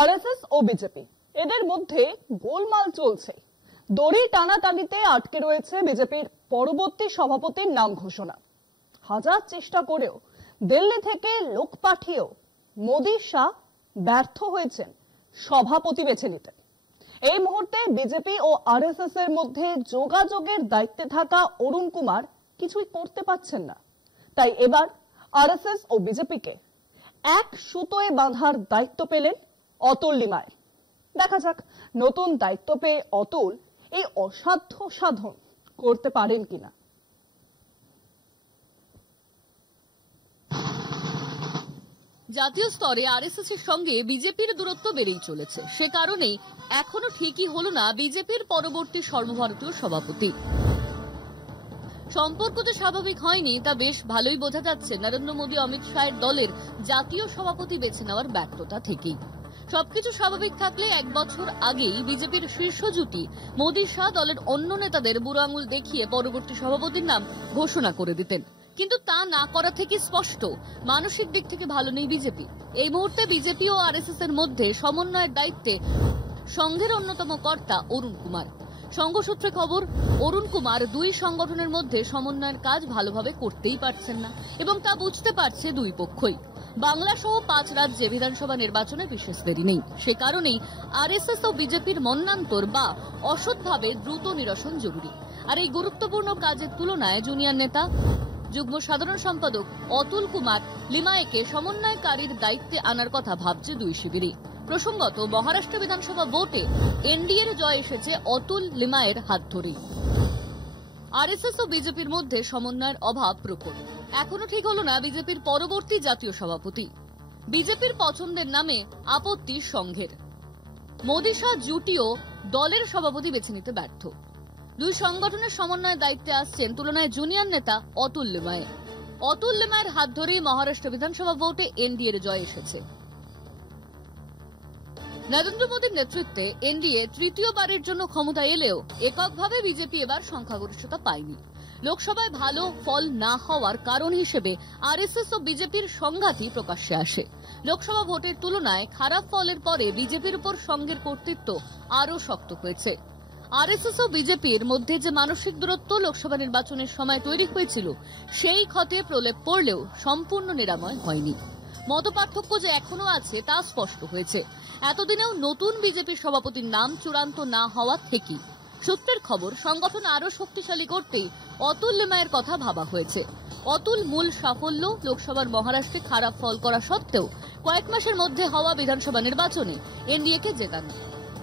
RSS ও BJP এদের মধ্যে গোলমাল চলছে। দড়ি টানাটানিতে আটকে রয়েছে বিজেপির পরবর্তী সভাপতির নাম ঘোষণা। হাজার চেষ্টা করেও দিল্লি থেকে লোক পাঠিয়েও মোদি শাহ ব্যর্থ হয়েছেন সভাপতি বেছে নিতে। এই মুহূর্তে বিজেপি ও আরএসএস এর মধ্যে যোগাযোগের দায়িত্বে থাকা অরুণ কুমার কিছুই করতে পারছেন না। তাই এবার আরএসএস ও বিজেপিকে এক সুতোয় বাঁধার দায়িত্ব পেলেন অতুল লিমায়। দেখা যাক নতুন দায়িত্ব পেয়ে অতুল এই অসাধ্য সাধন করতে পারেন কিনা। জাতীয় স্তরে আরএসএস এর সঙ্গে বিজেপির দূরত্ব বেড়েই চলেছে। সে কারণেই এখনো ঠিকই হলো না বিজেপির পরবর্তী সর্বভারতীয় সভাপতি। সম্পর্ক যে স্বাভাবিক হয়নি তা বেশ ভালোই বোঝা যাচ্ছে নরেন্দ্র মোদী অমিত শাহের দলের জাতীয় সভাপতি বেছে নেওয়ার ব্যর্থতা থেকেই। সবকিছু স্বাভাবিক থাকলে এক বছর আগেই বিজেপির শীর্ষ জুটি মোদী শাহ দলের অন্য নেতাদের বুড়ো আঙুল দেখিয়ে পরবর্তী সভাপতির নাম ঘোষণা করে দিতেন। কিন্তু তা না করা থেকে স্পষ্ট মানসিক দিক থেকে ভালো নেই বিজেপি। এই মুহূর্তে বিজেপি ও আরএসএস এর মধ্যে সমন্বয়ের দায়িত্বে সংঘের অন্যতম কর্তা অরুণ কুমার। সংঘ সূত্রে খবর, অরুণ কুমার দুই সংগঠনের মধ্যে সমন্বয়ের কাজ ভালোভাবে করতেই পারছেন না এবং তা বুঝতে পারছে দুই পক্ষই। বাংলা সহ 5 রাজ্যে বিধানসভা নির্বাচনে বিশেষ দেরি নেই। সে কারণেই আরএসএস ও বিজেপির মন্নান্তর বা অসৎভাবে দ্রুত নিরসন জরুরি। আর এই গুরুত্বপূর্ণ কাজের তুলনায় জুনিয়র নেতা যুগ্ম সাধারণ সম্পাদক অতুল কুমার লিমায়কে সমন্বয়কারীর দায়িত্বে আনার কথা ভাবছে দুই শিবিরই। প্রসঙ্গত, মহারাষ্ট্র বিধানসভা ভোটে এনডিএর জয় এসেছে অতুল লিমায়ের হাত ধরেই। আরএসএস ও বিজেপির মধ্যে সমন্বয়ের অভাব প্রকট। এখনো ঠিক হলো না বিজেপির পরবর্তী জাতীয় সভাপতি। বিজেপির পছন্দের নামে আপত্তি সংঘের। মোদী শাহ জুটিও দলের সভাপতি বেছে নিতে ব্যর্থ। দুই সংগঠনের সমন্বয়ের দায়িত্বে আসছেন তুলনায় জুনিয়র নেতা অতুল লিমায়। অতুল লিমায়ের হাত ধরেই মহারাষ্ট্র বিধানসভা ভোটে এনডিএর জয় এসেছে। নরেন্দ্র মোদীর নেতৃত্বে এনডিএ তৃতীয়বারের জন্য ক্ষমতায় এলেও এককভাবে বিজেপি এবার সংখ্যাগরিষ্ঠতা পায়নি। লোকসভায় ভালো ফল না হওয়ার কারণ হিসেবে আরএসএস ও বিজেপির সংঘাতই প্রকাশ্যে আসে। লোকসভা ভোটের তুলনায় খারাপ ফলের পরে বিজেপির উপর সংঘের কর্তৃত্ব আরও শক্ত হয়েছে। আরএসএস ও বিজেপির মধ্যে যে মানসিক দূরত্ব লোকসভা নির্বাচনের সময় তৈরি হয়েছিল সেই ক্ষতে প্রলেপ পড়লেও সম্পূর্ণ নিরাময় হয়নি। মতপার্থক্য যে এখনো আছে তা স্পষ্ট হয়েছে এতদিনেও নতুন বিজেপির সভাপতির নাম চূড়ান্ত না হওয়া থেকেই। সূত্রের খবর, সংগঠন আরও শক্তিশালী করতেই অতুল লিমায়ের কথা ভাবা হয়েছে। অতুল মূল সাফল্য লোকসভার মহারাষ্ট্রে খারাপ ফল করা সত্ত্বেও কয়েক মাসের মধ্যে হওয়া বিধানসভা নির্বাচনে এনডিএকে জেতানো।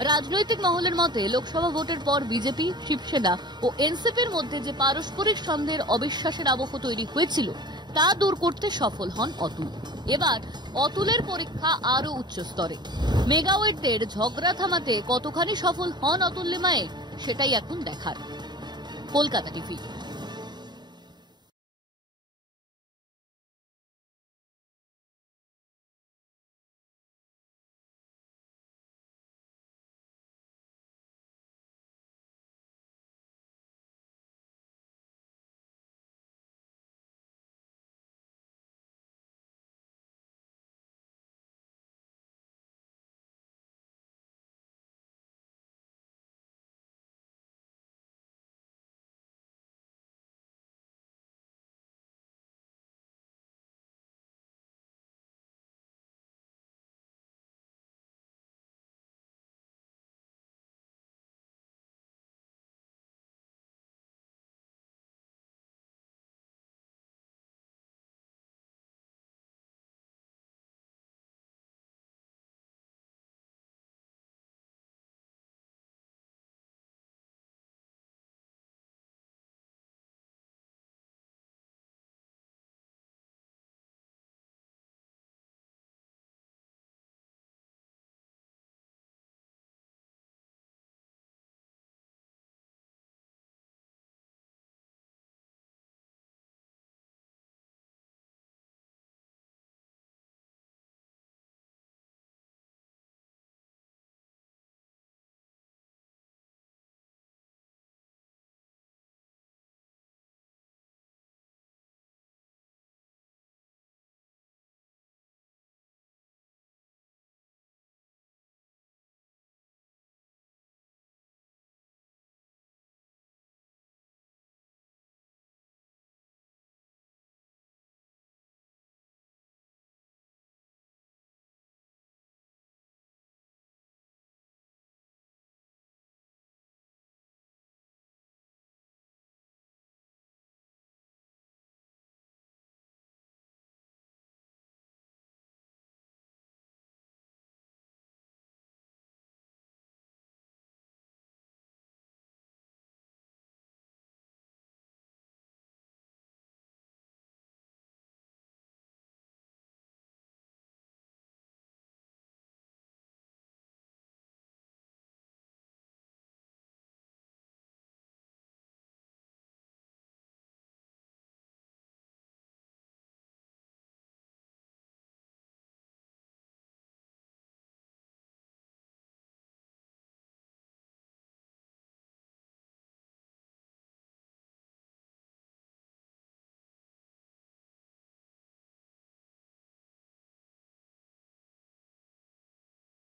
রাজনৈতিক মহলের মতে লোকসভা ভোটের পর বিজেপি, শিবসেনা ও এনসিপির মধ্যে যে পারস্পরিক সন্দেহের অবিশ্বাসের আবহ তৈরি হয়েছিল তা দূর করতে সফল হন অতুল। এবার অতুলের পরীক্ষা আরও উচ্চ স্তরে। মেগাওয়েটদের ঝগড়া থামাতে কতখানি সফল হন অতুল লিমায়ে সেটাই এখন দেখার। কলকাতা টিভি।